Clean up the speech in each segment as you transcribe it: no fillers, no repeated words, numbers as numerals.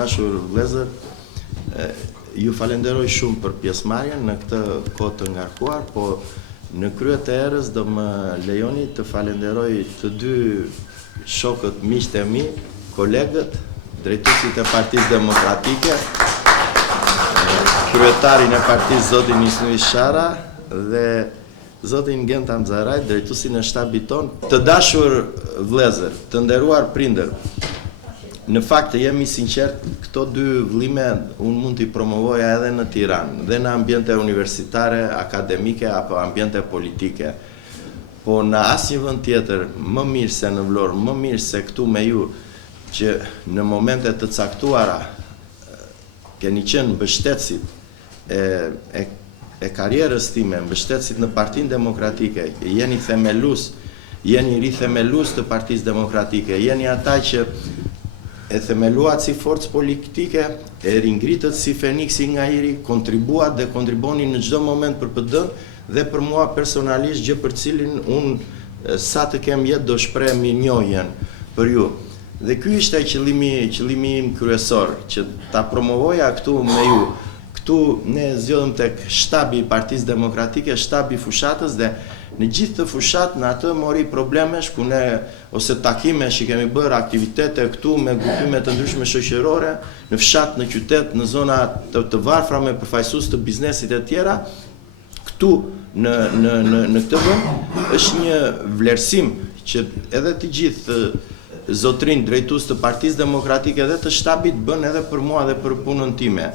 Dashur vëllezër, ju falenderoj shumë për pjesëmarrjen në këtë kohë të ngarkuar, po në krye të erës do më lejoni të falenderoj të dy shokët miqtë e mi, kolegët, drejtuesit e Partisë Demokratike, kryetarin e partisë zotin Isnui Shara dhe zotin Genta Mzaraj, drejtuesin e shtabit ton. Të dashur vëllezër, të nderuar prindër, në fakt jemi sinqert, këto dy vëllime unë mund t'i promovoja edhe në Tiranë, dhe në ambiente universitare, akademike apo ambiente politike. Po në asnjë vend tjetër, më mirë se në Vlorë, më mirë se këtu me ju, që në momente të caktuara keni qenë mbështetësit e karrierës time, mbështetësit në Partinë Demokratike, jeni themelus, jeni rithemelus të Partisë Demokratike, jeni ata që e themeluat si forcë politike, e ringritët si Feniksi nga iri, kontribuat dhe kontriboni në çdo moment për PD-n dhe për mua personalisht, gjë për cilin unë sa të kem jetë do shpreh mirënjohjen për ju. Dhe ky ishte qëllimi im kryesor, që ta promovoja këtu me ju. Këtu ne zgjodhëm tek shtabi i Partisë Demokratike, shtabi i fushatës, dhe në gjithë të fushat në atë mori problemesh ku ne, ose takime që kemi bërë aktivitete këtu me grupime të ndryshme shoqërore, në fshat, në qytet, në zona të varfra me përfaqësues të biznesit e tjera, këtu në këtë vend është një vlerësim që edhe të gjithë zotrin drejtues të Partisë Demokratike dhe të shtabit bën edhe për mua dhe për punën time.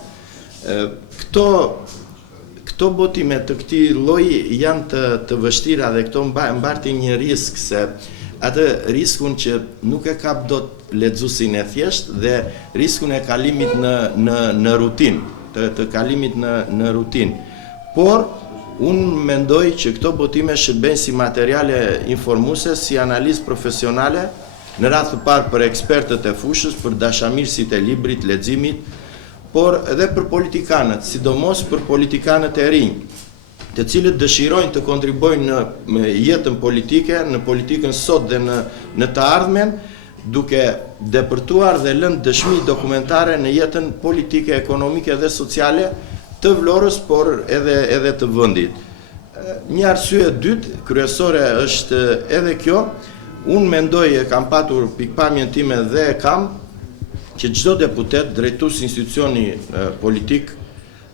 Këto botime të këtij lloji janë të vështira dhe këto mbartin një risk, se atë riskun që nuk e kap dot lexuesin e thjesht dhe riskun e kalimit në rutinë, të kalimit në rutinë. Por unë mendoj që këto botime shërbejnë si materiale informuese, si analizë profesionale, në radhë të parë për ekspertët e fushës, për dashamirësit e librit, leximit, por edhe për politikanët, sidomos për politikanët e rinj, të cilët dëshirojnë të kontribojnë në jetën politike, në politikën sot dhe në të ardhmen, duke depërtuar dhe lënë dëshmi dokumentare në jetën politike, ekonomike dhe sociale të Vlorës, por edhe të vendit. Një arsye dytë kryesore është edhe kjo. Unë mendoj, e kam patur pikpamjen time dhe e kam, që çdo deputet, drejtues institucioni politik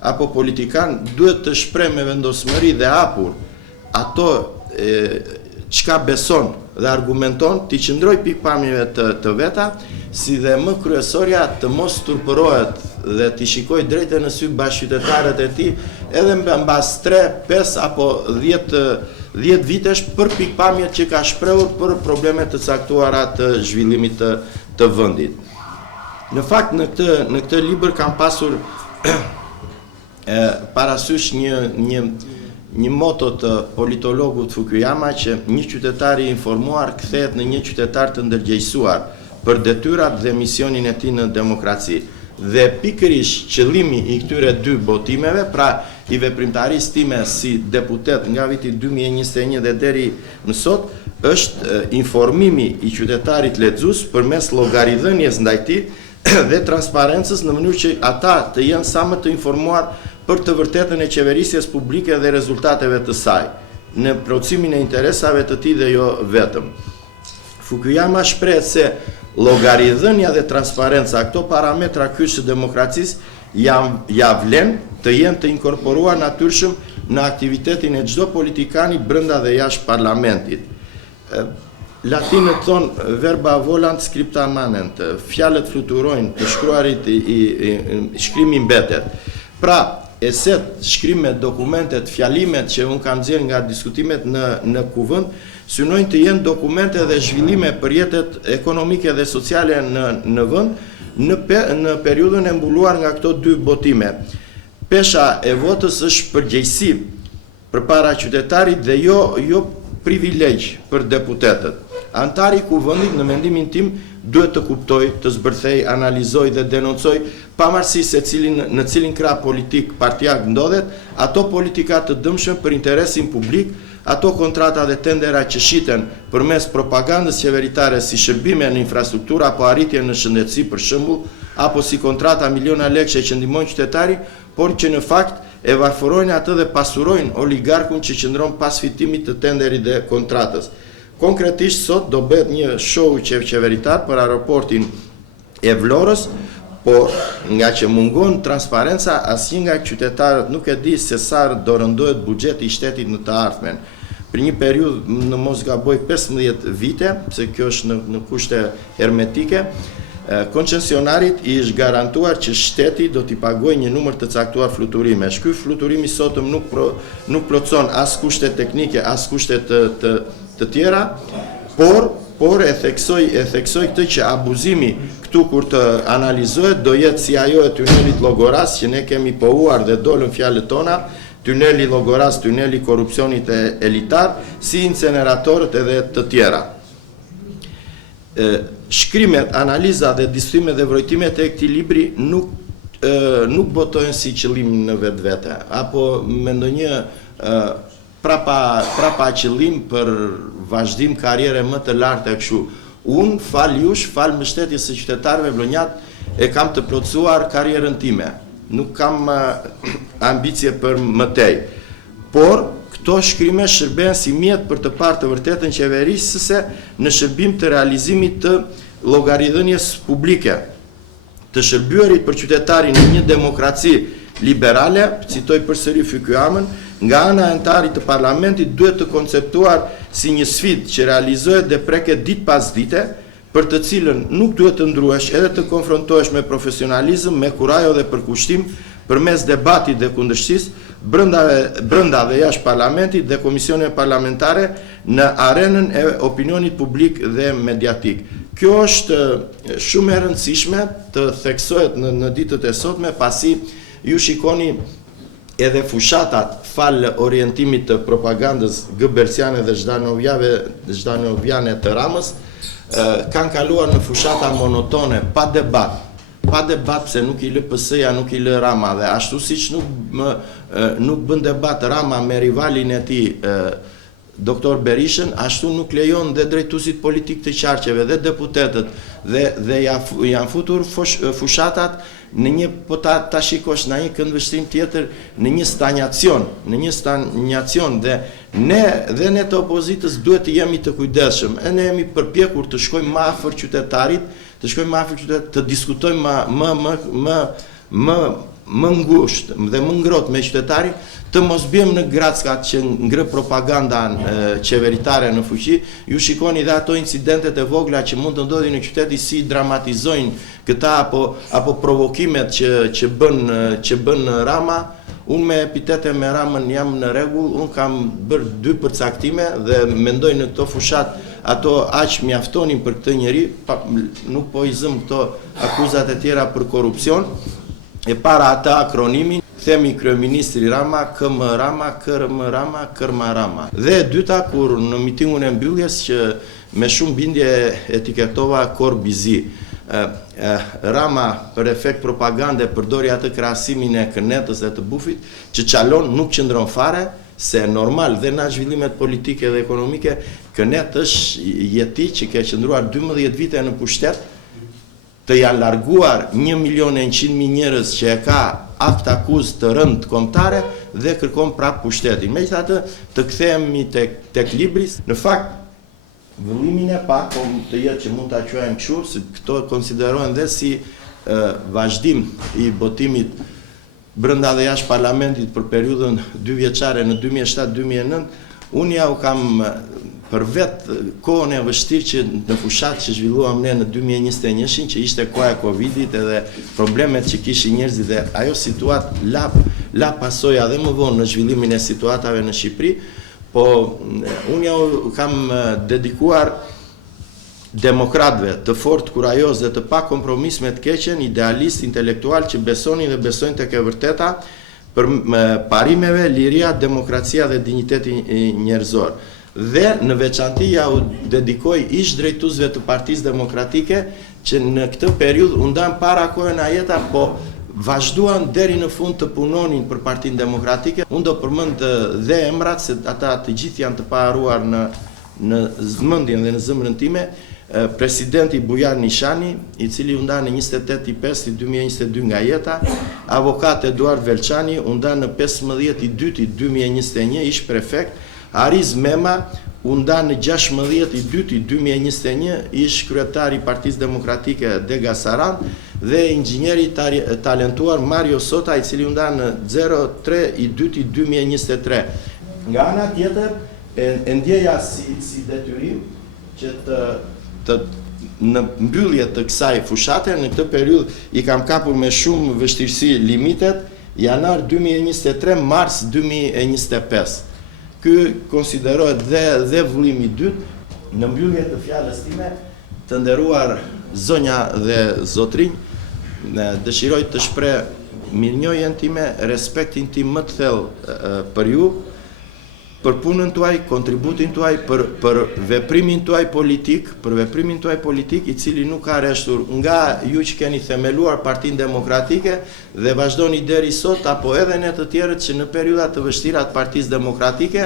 apo politikan duhet të shpreh me vendosmëri dhe hapur ato çka beson dhe argumenton, t'i qëndroj pikpamjeve të veta, si dhe më kryesorja të mos turpërohet dhe t'i shikoj drejt në sy bashkëqytetarët e tij edhe mbas 3, 5 apo 10 vitesh për pikpamjet që ka shprehur për problemet të caktuara të zhvillimit të vendit. Në fakt, në këtë libër kam pasur parasysh një moto të politologut Fukuyama, që një qytetar i informuar kthehet në një qytetar të ndërgjegjësuar për detyrat dhe misionin e tij në demokraci. Dhe pikërisht qëllimi i këtyre dy botimeve, pra i veprimtarisë time si deputet nga viti 2021 dhe deri më sot, është informimi i qytetarit lexues përmes llogaridhënies ndaj tij dhe transparencës, në mënyrë që ata të jenë sa më të informuar për të vërtetën e qeverisjes publike dhe rezultateve të saj, në plotësimin e interesave të tij dhe jo vetëm. Fukuyama shpreh se llogaridhënia dhe transparenca, këto parametra kyç të demokracisë, ja vlen të jenë të inkorporuar natyrshëm në aktivitetin e çdo politikani brenda dhe jashtë parlamentit. Latinët thonë verba volant scripta manent, fjalët fluturojnë, të shkruarit shkrimi mbetet. Pra, eset, shkrimet, dokumentet, fjalimet që unë kam nxjerrë nga diskutimet në kuvend, synojnë të jenë dokumente dhe zhvillime për jetët ekonomike dhe sociale në vend, në periudhën e mbuluar nga këto dy botime. Pesha e votës është përgjegjësi përpara qytetarit dhe jo privilegj për deputetët. Antari i kuvendit, në mendimin tim, duhet të kuptoj, të zbërthej, analizoj dhe denoncoj, pavarësisht se në cilin krah politik partijak ndodhet, ato politika të dëmshme për interesin publik, ato kontrata dhe tendera që shiten përmes propagandës qeveritare si shërbime në infrastrukturë apo arritje në shëndetësi për shembull, apo si kontrata miliona lekëshe që ndihmojnë qytetari, por që në fakt e varfërojnë atë dhe pasurojnë oligarkun që qëndron pas fitimit të tenderit dhe kontratës. Konkretisht sot do bëhet një show qeveritar për aeroportin e Vlorës, por nga që mungon transparenca, asnjë nga qytetarët nuk e di se sa do rëndohet buxheti i shtetit në të ardhmen. Për një periudhë, në mos gaboj 15 vite, pse kjo është në kushte hermetike, koncesionarit i është garantuar që shteti do t'i pagojë një numër të caktuar fluturimesh. Ky fluturimi sotëm nuk plotson as kushte teknike, as kushte të tjera, por e theksoj këtë që abuzimi këtu kur të analizohet do jetë si ajo e tunelit Llogoras që ne kemi pohuar dhe dolën fjalët tona, tuneli Llogoras, tuneli korrupsionit elitar, si inceneratorët edhe të tjera. Shkrimet, analiza dhe distribuimet dhe vrojtimet e këtij libri nuk botojnë si qëllim në vetvete, apo me ndonjë prapa qëllim për vazhdim karriere më të lartë e kështu. Unë, fal jush, fal mbështetjes së qytetarëve vlonjat, e kam të plotësuar karrierën time. Nuk kam ambicie për mëtej. Por këto shkrime shërben si mjet për të parë të vërtetën qeverisëse në shërbim të realizimit të llogaridhënies publike, të shërbyerit për qytetarin në një demokraci liberale, citoj përsëri Fukuyamën, nga ana e anëtarit të parlamentit duhet të konceptuar si një sfidë që realizohet dhe preket ditë pas dite, për të cilën nuk duhet të ndruhesh edhe të konfrontohesh me profesionalizëm, me kurajo dhe përkushtim, përmes debatit dhe kundërshtisë, brenda dhe jashtë parlamentit dhe komisioneve parlamentare në arenën e opinionit publik dhe mediatik. Kjo është shumë e rëndësishme të theksohet në ditët e sotme, pasi ju shikoni edhe fushatat fal orientimit të propagandës gëbersiane dhe zhdanoviane të Ramës, kanë kaluar në fushata monotone, pa debat pse nuk i lë PS-ja, nuk i lë Rama, dhe ashtu siç nuk bën debat Rama me rivalin e tij, Doktor Berishën, ashtu nuk lejon dhe drejtuesit politik të qarqeve dhe deputetët dhe janë futur fushatat në një, po ta shikosh në një këndvështrim tjetër, në një stagnacion dhe ne të opozitës duhet të jemi të kujdesshëm. Ne jemi përpjekur të shkojmë më afër qytetarit, të diskutojmë më ngushtë dhe më ngrohtë me qytetarin, të mos bjem në grackat që ngrë propaganda qeveritare në fuqi. Ju shikoni dhe ato incidentet e vogla që mund të ndodhin në qyteti, si dramatizojnë këta apo provokimet që bën Rama. Unë me epitete me Ramën jam në rregull, unë kam bërë 2 përcaktime dhe mendoj në këto fushat ato aq mjaftonin për këtë njeri, nuk po i zëm këto akuzat e tjera për korrupsion. E para ata akronimin, themi kryeministri Rama, KM Rama, KRM Rama, KRMA Rama. Dhe e dyta, kur në mitingun e mbylljes që me shumë bindje etiketova Korbizi, Rama për efekt propagande përdori atë krahasimin e kënetës dhe të bufit, që qalon nuk qëndron fare, se normal dhe në zhvillimet politike dhe ekonomike, kënet është jeti që ke qëndruar 12 vite në pushtet, të janë larguar 1.100.000 njerëz që e ka akt akuzë të rënd kombëtare dhe kërkon prap pushtetin. Megjithatë, të kthehemi tek libri, në fakt vëllimin e parë, po të jetë që mund ta quajmë kështu, se këto konsiderohen dhe si vazhdim i botimit brenda dhe jashtë parlamentit për periudhën 2 vjeçare në 2007-2009, unë ja u kam për vetë kohën e vështirë që në fushat që zhvilluam ne në 2021, që ishte koha e Covidit edhe problemet që kishin njerëzit dhe ajo situat la pasoja dhe më vonë në zhvillimin e situatave në Shqipëri, po unë ja u kam dedikuar demokratëve të fort, kurajoz dhe të pa kompromis me të keqen, idealist, intelektual që besonin dhe besojnë tek e vërteta për parimeve, liria, demokracia dhe digniteti njerëzor. Dhe në veçanti ja u dedikoj ish drejtuesve të Partisë Demokratike që në këtë periudhë u ndan para kohën ajeta, po vazhduan deri në fund të punonin për Partinë Demokratike. Unë do përmend dhe emrat, se ata të gjithë janë të paharuar në mendjen dhe në zemrën time. Presidenti Bujar Nishani, i cili u nda në 28/5/2022 nga jeta, avokat Eduard Velçani, u nda në 15/2/2021, ish prefekt, Ariz Mema, u nda në 16/2/2021, ish kryetari i Partisë Demokratike Dega Saran, dhe inxhinieri talentuar Mario Sota, i cili u nda në 03/2/2023. Nga ana tjetër, e ndjeja si detyrim që në mbyllje të kësaj fushate, në këtë periudhë i kam kapur me shumë vështirësi limitet, janar 2023, mars 2025. Ky konsiderohet dhe vullimi i dytë. Në mbyllje të fjalës time, të nderuar zonja dhe zotrinj, dëshiroj të shpreh mirënjohjen time, respektin tim më të thellë për ju, për punën tuaj, kontributin tuaj, për veprimin tuaj politik, i cili nuk ka rreshtur nga ju që keni themeluar Partinë Demokratike dhe vazhdoni deri sot, apo edhe ne të tjerët që në periudha të vështira të Partisë Demokratike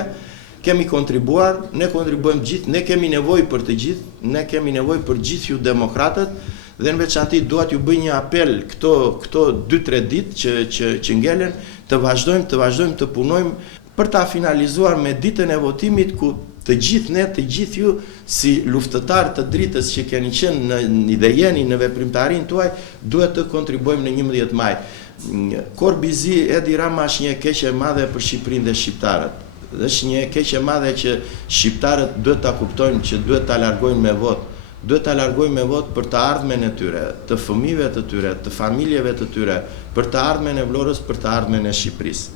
kemi kontribuar, ne kontribuojmë gjithë, ne kemi nevojë për të gjithë, ne kemi nevojë për gjithë ju demokratët, dhe në veçanti duat ju bëj një apel këto 2-3 ditë që ngelen, të vazhdojmë të punojmë për ta finalizuar me ditën e votimit, ku të gjithë ne, të gjithë ju, si luftëtar të dritës që keni qenë dhe jeni në veprimtarinë tuaj, duhet të kontribuojmë në 11 maj. Korbizi Edi Rama është një keqe madhe për Shqipërinë dhe shqiptarët. Është një keqe madhe që shqiptarët duhet ta kuptojnë që duhet ta largojnë me votë. Duhet ta largojnë me votë për të ardhmen e tyre, të fëmijëve të tyre, të familjeve të tyre, për të ardhmen e Vlorës, për të ardhmen e Shqipërisë.